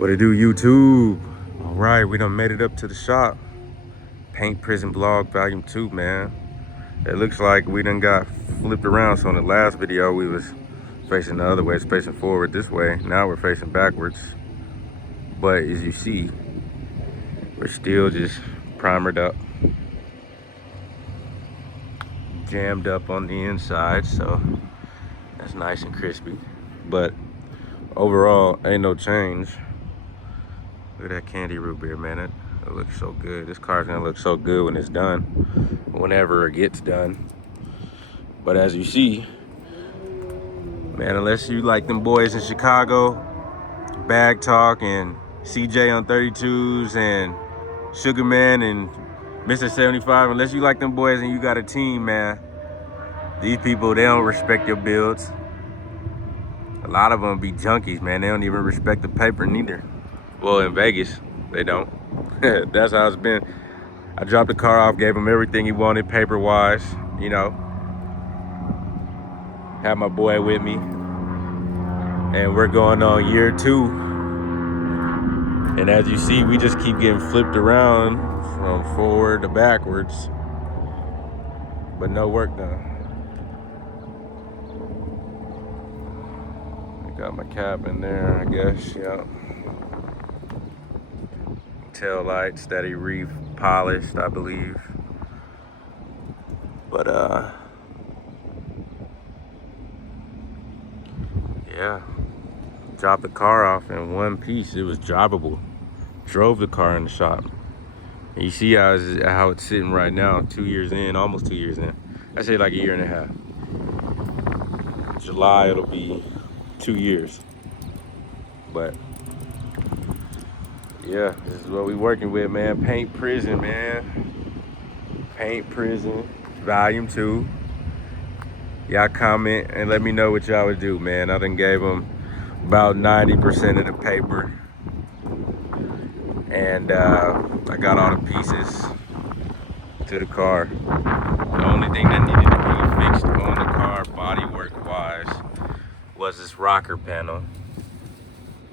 What it do, YouTube? All right, we done made it up to the shop. Paint Prison Vlog Volume 2, man. It looks like we done got flipped around. So in the last video, we was facing the other way, it's facing forward this way. Now we're facing backwards. But as you see, we're still just primered up, jammed up on the inside, so that's nice and crispy. But overall, ain't no change. Look at that candy root beer, man. It looks so good. This car's gonna look so good when it's done, whenever it gets done. But as you see, man, unless you like them boys in Chicago, Bag Talk and CJ on 32s and Sugar Man and Mr. 75, unless you like them boys and you got a team, man, these people, they don't respect your builds. A lot of them be junkies, man. They don't even respect the paper neither. Well, in Vegas, they don't. That's how it's been. I dropped the car off, gave him everything he wanted paper-wise, you know. Had my boy with me. And we're going on year 2. And as you see, we just keep getting flipped around from forward to backwards. But no work done. I got my cap in there, I guess, yeah. Tail lights that he re-polished, I believe. But yeah, dropped the car off in one piece. It was drivable. Drove the car in the shop. And you see how it's sitting right now, 2 years in, almost 2 years in. I say like a year and a half. July, it'll be 2 years. But yeah, this is what we working with, man. Paint Prison, man. Paint Prison, Volume 2. Y'all comment and let me know what y'all would do, man. I done gave them about 90% of the paper. And I got all the pieces to the car. The only thing that needed to be fixed on the car, bodywork wise, was this rocker panel,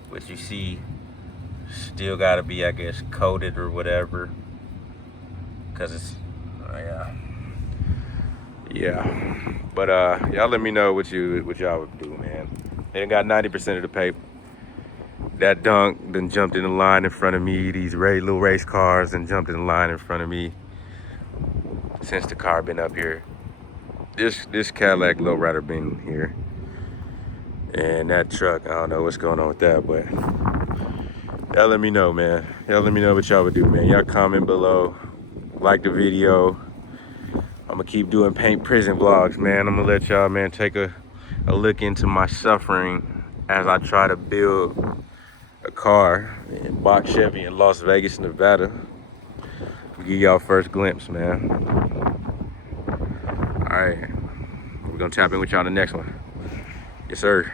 which you see still gotta be, I guess, coated or whatever, because it's yeah. But y'all let me know what y'all would do, man. They done got 90% of the paper. That dunk then jumped in the line in front of me. These little race cars and jumped in the line in front of me since the car been up here. This Cadillac lowrider been here, and that truck, I don't know what's going on with that, but y'all let me know, man. Y'all let me know what y'all would do, man. Y'all comment below, like the video. I'm gonna keep doing Paint Prison vlogs, man. I'm gonna let y'all, man, take a look into my suffering as I try to build a car in box Chevy in Las Vegas, Nevada. I'll give y'all first glimpse, man. All right, we're gonna tap in with y'all in the next one. Yes, sir.